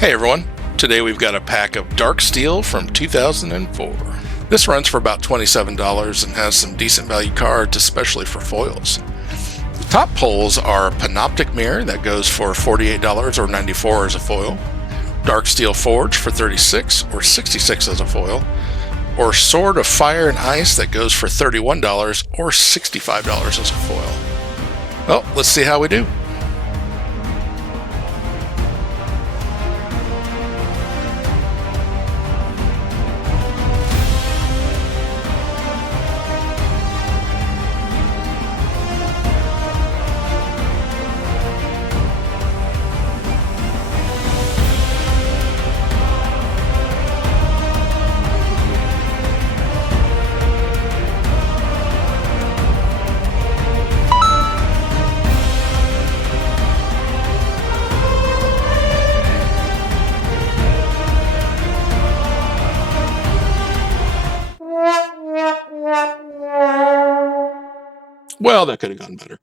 Hey everyone, today we've got a pack of Darksteel from 2004. This runs for about $27 and has some decent value cards, especially for foils. The top pulls are Panoptic Mirror that goes for $48 or $94 as a foil, Darksteel Forge for $36 or $66 as a foil, or Sword of Fire and Ice that goes for $31 or $65 as a foil. Well, let's see how we do. Well, that could have gone better.